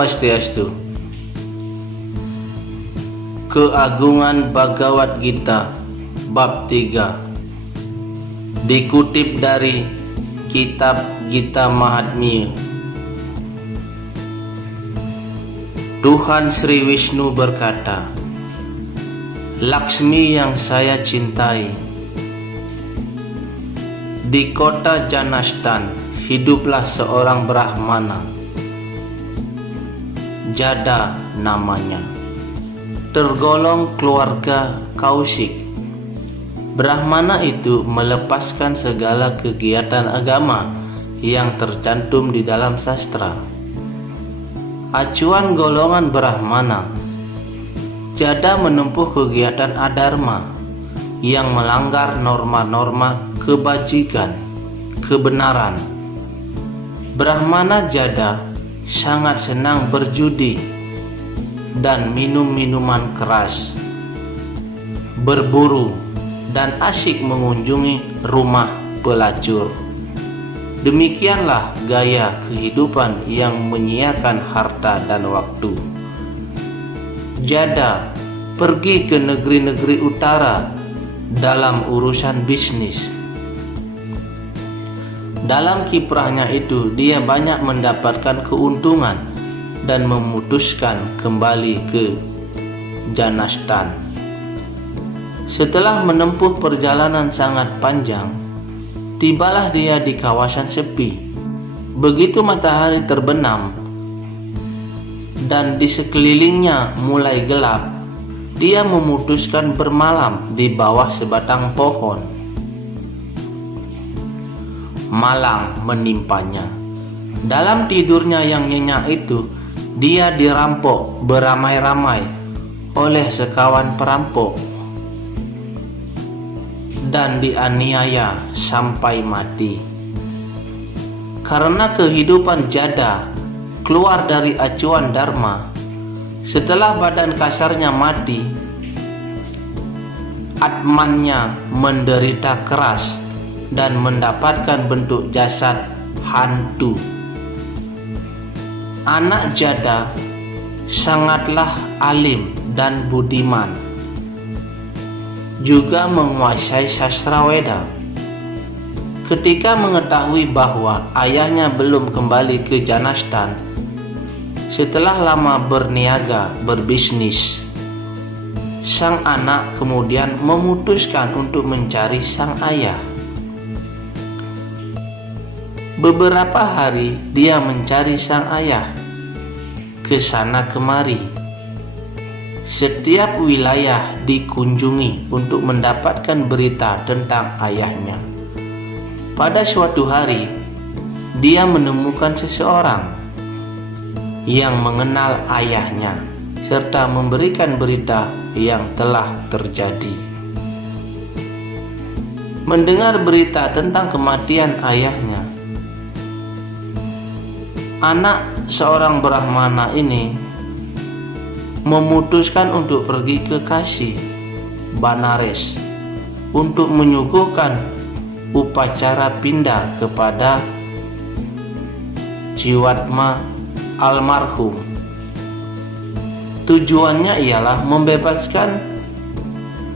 Swastiastu. Keagungan Bhagavad Gita bab 3 dikutip dari kitab Gita Mahatmya. Tuhan Sri Wisnu berkata, "Laksmi yang saya cintai, di kota Janastan hiduplah seorang Brahmana, Jada namanya, tergolong keluarga Kausik. Brahmana itu melepaskan segala kegiatan agama yang tercantum di dalam sastra. Acuan golongan Brahmana, Jada menempuh kegiatan adharma yang melanggar norma-norma kebajikan, kebenaran. Brahmana Jada sangat senang berjudi dan minum minuman keras, berburu, dan asyik mengunjungi rumah pelacur. Demikianlah gaya kehidupan yang menyia-nyiakan harta dan waktu. Jada pergi ke negeri-negeri utara dalam urusan bisnis. Dalam kiprahnya itu, dia banyak mendapatkan keuntungan dan memutuskan kembali ke Janastan. Setelah menempuh perjalanan sangat panjang, tibalah dia di kawasan sepi. Begitu matahari terbenam dan di sekelilingnya mulai gelap, dia memutuskan bermalam di bawah sebatang pohon. Malang menimpanya. Dalam tidurnya yang nyenyak itu, dia dirampok beramai-ramai oleh sekawan perampok dan dianiaya sampai mati. Karena kehidupan Jada keluar dari acuan dharma, setelah badan kasarnya mati, atmannya menderita keras dan mendapatkan bentuk jasad hantu. Anak Jada sangatlah alim dan budiman, juga menguasai sastra Weda. Ketika mengetahui bahwa ayahnya belum kembali ke Janastan setelah lama berniaga berbisnis, sang anak kemudian memutuskan untuk mencari sang ayah. Beberapa hari dia mencari sang ayah ke sana kemari. Setiap wilayah dikunjungi untuk mendapatkan berita tentang ayahnya. Pada suatu hari, dia menemukan seseorang yang mengenal ayahnya serta memberikan berita yang telah terjadi. Mendengar berita tentang kematian ayahnya, anak seorang Brahmana ini memutuskan untuk pergi ke Kashi, Banares, untuk menyuguhkan upacara pindah kepada Jiwatma almarhum. Tujuannya ialah membebaskan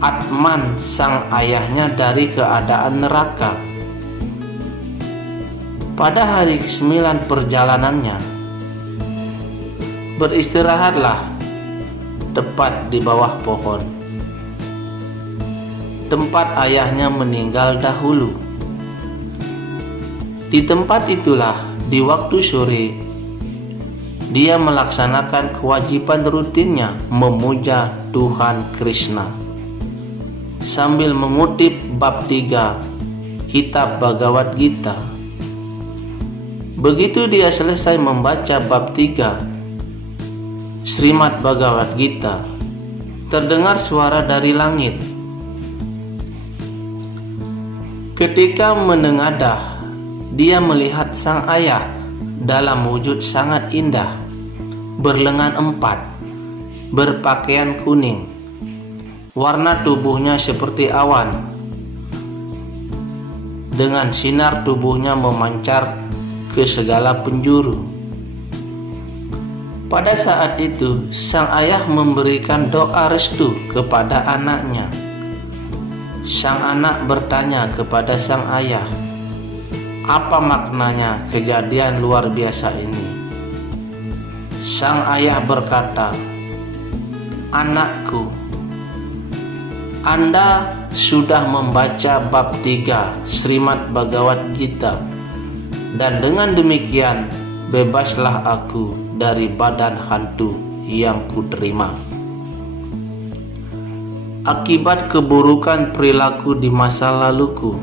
atman sang ayahnya dari keadaan neraka. Pada hari ke-9 perjalanannya, beristirahatlah tepat di bawah pohon tempat ayahnya meninggal dahulu. Di tempat itulah, di waktu sore, dia melaksanakan kewajiban rutinnya memuja Tuhan Krishna sambil mengutip bab 3 kitab Bhagavad Gita. Begitu dia selesai membaca bab 3 Srimad Bhagavad Gita, terdengar suara dari langit. Ketika menengadah, dia melihat sang ayah dalam wujud sangat indah, berlengan 4, berpakaian kuning, warna tubuhnya seperti awan, dengan sinar tubuhnya memancar ke segala penjuru. Pada saat itu, sang ayah memberikan doa restu kepada anaknya. Sang anak bertanya kepada sang ayah, "Apa maknanya kejadian luar biasa ini?" Sang ayah berkata, "Anakku, Anda sudah membaca bab 3 Srimad Bhagavad Gita, dan dengan demikian bebaslah aku dari badan hantu yang kuterima. Akibat keburukan perilaku di masa laluku,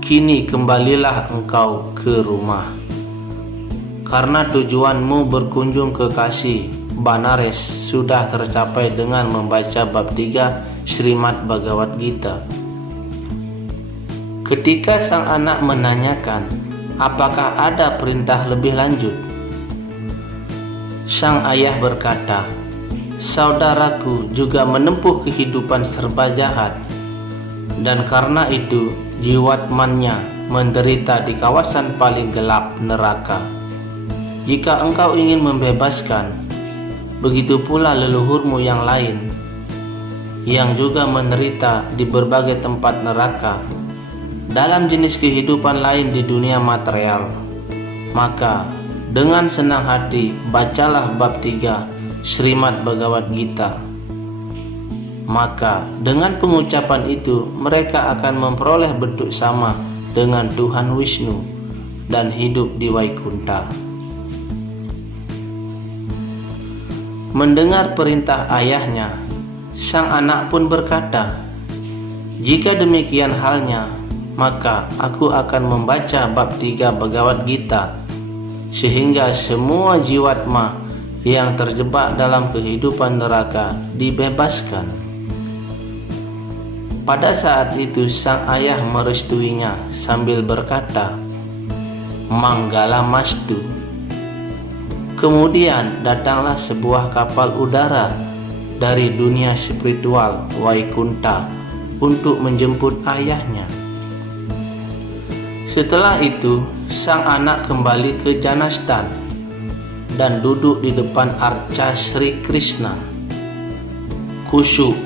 kini kembalilah engkau ke rumah. Karena tujuanmu berkunjung ke Kasi, Banares sudah tercapai dengan membaca bab 3 Srimad Bhagavad Gita." Ketika sang anak menanyakan, apakah ada perintah lebih lanjut, sang ayah berkata, "Saudaraku juga menempuh kehidupan serba jahat, dan karena itu jiwatmannya menderita di kawasan paling gelap neraka. Jika engkau ingin membebaskan, begitu pula leluhurmu yang lain, yang juga menderita di berbagai tempat neraka dalam jenis kehidupan lain di dunia material. Maka dengan senang hati bacalah bab 3 Srimad Bhagavad Gita." Maka dengan pengucapan itu mereka akan memperoleh bentuk sama dengan Tuhan Wisnu dan hidup di Waikunta. Mendengar perintah ayahnya, sang anak pun berkata, "Jika demikian halnya, maka aku akan membaca bab 3 Bhagavad Gita sehingga semua jiwatma yang terjebak dalam kehidupan neraka dibebaskan." Pada saat itu sang ayah merestuinya sambil berkata, "Manggala Mastu." Kemudian datanglah sebuah kapal udara dari dunia spiritual Waikunta untuk menjemput ayahnya. Setelah itu, sang anak kembali ke Janastan dan duduk di depan arca Sri Krishna, khusyuk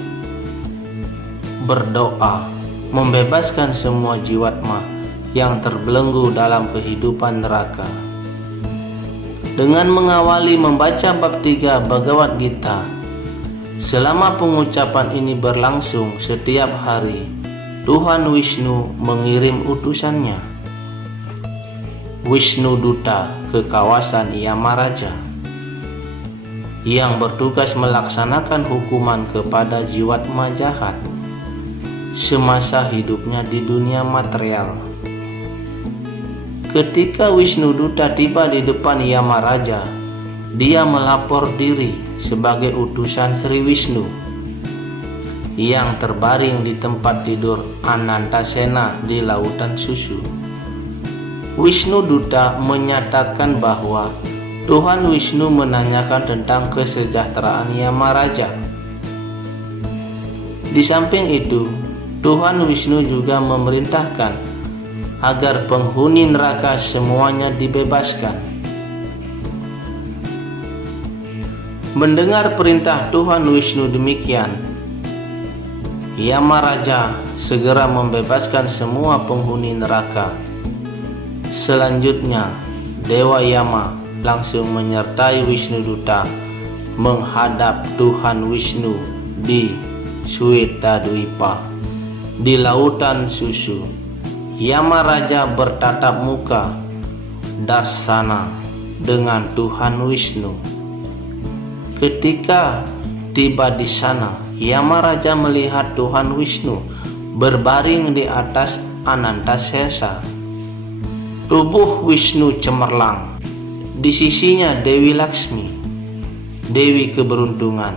berdoa membebaskan semua jiwatma yang terbelenggu dalam kehidupan neraka. Dengan mengawali membaca bab 3 Bhagavad Gita, selama pengucapan ini berlangsung setiap hari, Tuhan Wisnu mengirim utusannya, Wisnu Duta, ke kawasan Yamaraja yang bertugas melaksanakan hukuman kepada jiwatma jahat semasa hidupnya di dunia material. Ketika Wisnu Duta tiba di depan Yamaraja, dia melapor diri sebagai utusan Sri Wisnu yang terbaring di tempat tidur Anantasena di lautan susu. Wisnu Duta menyatakan bahwa Tuhan Wisnu menanyakan tentang kesejahteraan Yamaraja. Di samping itu, Tuhan Wisnu juga memerintahkan agar penghuni neraka semuanya dibebaskan. Mendengar perintah Tuhan Wisnu demikian, Yamaraja segera membebaskan semua penghuni neraka. Selanjutnya, Dewa Yama langsung menyertai Wisnu Duta menghadap Tuhan Wisnu di Swetadwipa di lautan susu. Yamaraja bertatap muka darsana dengan Tuhan Wisnu. Ketika tiba di sana, Yamaraja melihat Tuhan Wisnu berbaring di atas Anantasena. Tubuh Wisnu cemerlang. Di sisinya Dewi Laksmi, Dewi Keberuntungan,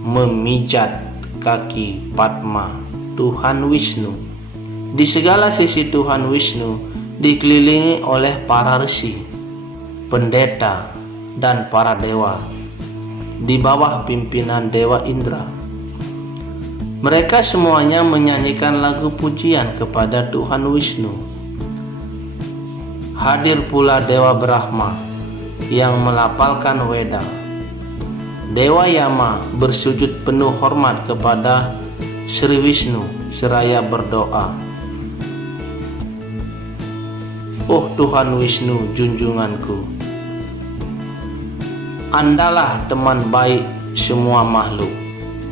memijat kaki Padma Tuhan Wisnu. Di segala sisi Tuhan Wisnu dikelilingi oleh para resi, pendeta, dan para dewa di bawah pimpinan Dewa Indra. Mereka semuanya menyanyikan lagu pujian kepada Tuhan Wisnu. Hadir pula Dewa Brahma yang melafalkan Weda Dewa Yama bersujud penuh hormat kepada Sri Wisnu seraya berdoa, "Oh Tuhan Wisnu junjunganku, Andalah teman baik semua makhluk.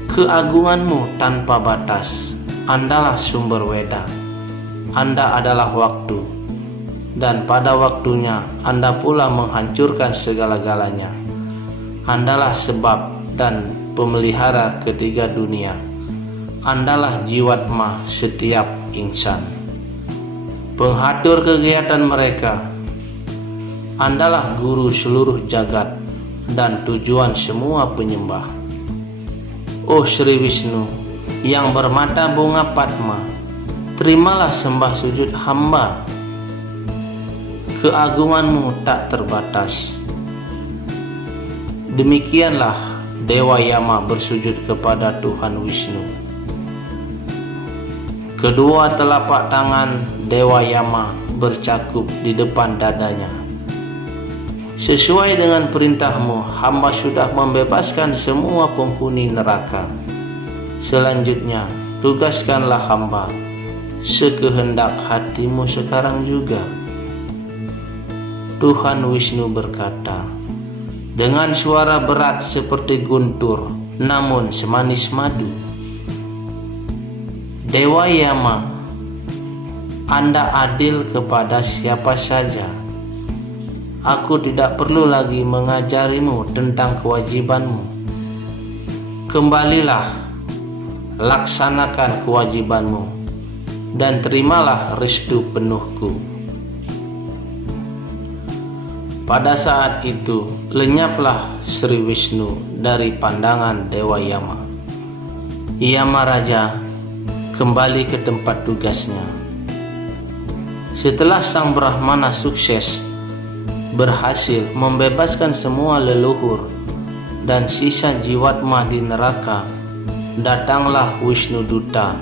Keagunganmu tanpa batas. Andalah sumber weda. Anda adalah waktu, dan pada waktunya Anda pula menghancurkan segala-galanya. Andalah sebab dan pemelihara ketiga dunia. Andalah jiwatma setiap insan, penghatur kegiatan mereka. Andalah guru seluruh jagat dan tujuan semua penyembah. Oh Sri Wisnu yang bermata bunga Padma, terimalah sembah sujud hamba. Keagunganmu tak terbatas." Demikianlah Dewa Yama bersujud kepada Tuhan Wisnu. Kedua telapak tangan Dewa Yama bercakup di depan dadanya. "Sesuai dengan perintahmu, hamba sudah membebaskan semua penghuni neraka. Selanjutnya, tugaskanlah hamba sekehendak hatimu sekarang juga." Tuhan Wisnu berkata dengan suara berat seperti guntur, namun semanis madu, "Dewa Yama, Anda adil kepada siapa saja. Aku tidak perlu lagi mengajarimu tentang kewajibanmu. Kembalilah, laksanakan kewajibanmu, dan terimalah restu penuhku." Pada saat itu, lenyaplah Sri Wisnu dari pandangan Dewa Yama. Yama Raja kembali ke tempat tugasnya. Setelah sang Brahmana sukses berhasil membebaskan semua leluhur dan sisa jiwatma di neraka, datanglah Wisnu Duta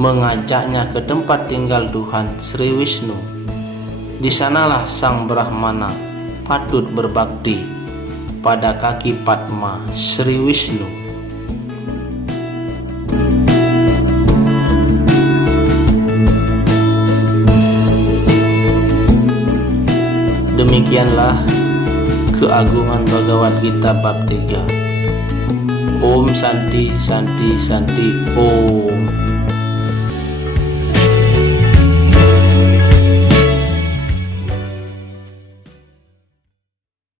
mengajaknya ke tempat tinggal Tuhan Sri Wisnu. Di sanalah sang Brahmana patut berbakti pada kaki Padma Sri Wisnu. Demikianlah keagungan Bhagavad Gita bab 3. Om Santi Santi Santi Om.